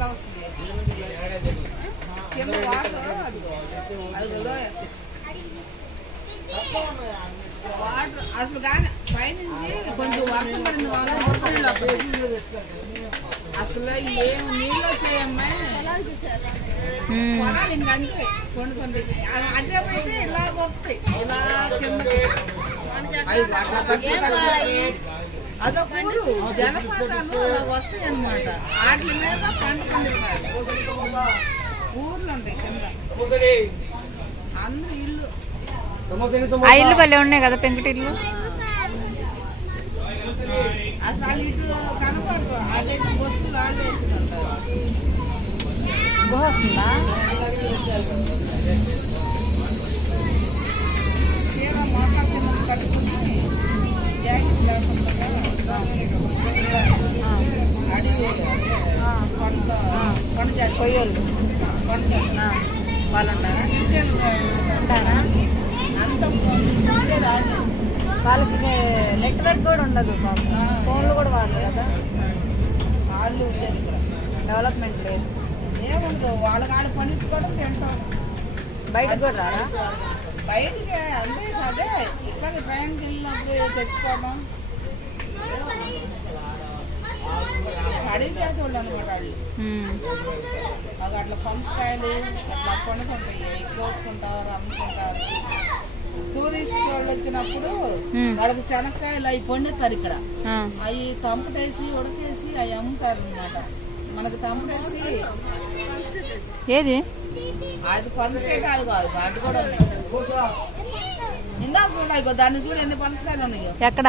ఎలా వస్తుంది? కింద వాటర్ అదిగో. అదిగో. వాటర్ అసలు కానీ పైనుంచి కొంచెం వర్షం పడింది కావాలి అసలు ఏం నీళ్ళు వచ్చాయమ్మా. పొలాలు ఇంకంతే కొన్ని కొన్ని అదే పోతే ఇలా వస్తాయి. ఇలా కిందకి? అదొక ఊరు. జలపాతాలు అలా వస్తాయి అనమాట వాటి మీద పంట ఊర్లు ఉంటాయి కింద. అందరూ ఇల్లు. ఆ ఇల్లు భలే ఉన్నాయి కదా పెంకుటిల్లు? అసలు ఇటు కనపడరు. అటైతే బస్సులు ఆడే వస్తుందా? చీర మోకాల కింద కట్టుకుని జాకెట్ లేకుండా అడిగి కొండ ఆ, వాళ్ళు ఉంటారా? ఉంటారా. వాళ్ళకి నెట్వర్క్ కూడా ఉండదు ఫోన్లు కూడా వాడరు కదా. వాళ్ళు ఉండేది ఇక్కడ. డెవలప్మెంట్ లేదు. ఏముండదు వాళ్ళ కాడ పండించుకోవడం తింటాం. బయటకు కూడా రారా? బయటికి అంటే అదే. ఇట్లాగే ట్రైన్కి వెళ్ళినప్పుడు తెచ్చుకోవడం. అడిగి చేసేవాళ్ళు అనమాట వాళ్ళు. అది. అట్లా పనసకాయలు అట్లా అవి కోసుకుంటారు అమ్ముకుంటారు. టూరిస్ట్ వాళ్ళు వచ్చినప్పుడు. వాళ్ళకి శనక్కాయలు అవి పండుతారు ఇక్కడ. అవి తంపటేసి ఉడకేసి అవి అమ్ముతారు అనమాట మనకి తంపటేసి ఏది? అది అది కాదు అటు కూడా ఉన్నాయి. ఇందాక చూడ ఇగో దాన్ని చూడు ఎన్ని పనసకాయలు ఉన్నాయో. ఎక్కడ?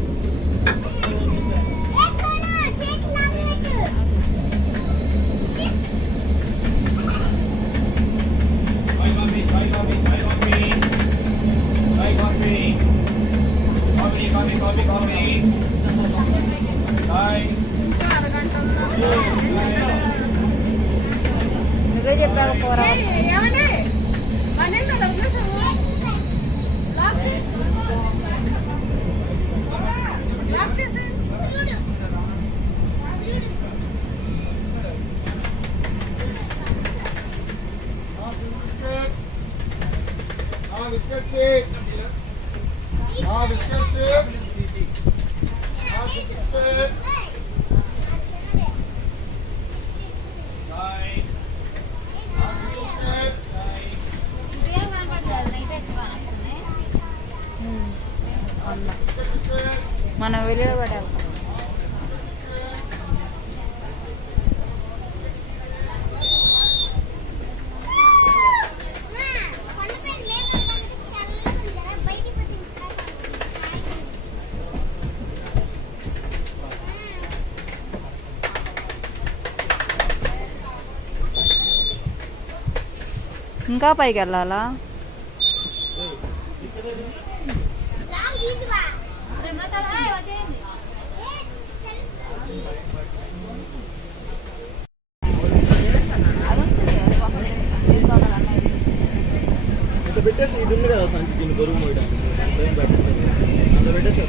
வாங்க போகிறோம் बिस्किट शेक हाँ बिस्किट शेक हाँ बिस्किट మనం వెళ్ళి పడాలి ఇంకా పైకి వెళ్ళాలా? పెట్టేసి ఇది ఉంది కదా సంచి దీన్ని బరువు మోయడానికి అంత ఏం పెట్టలేదు. పెట్టేసి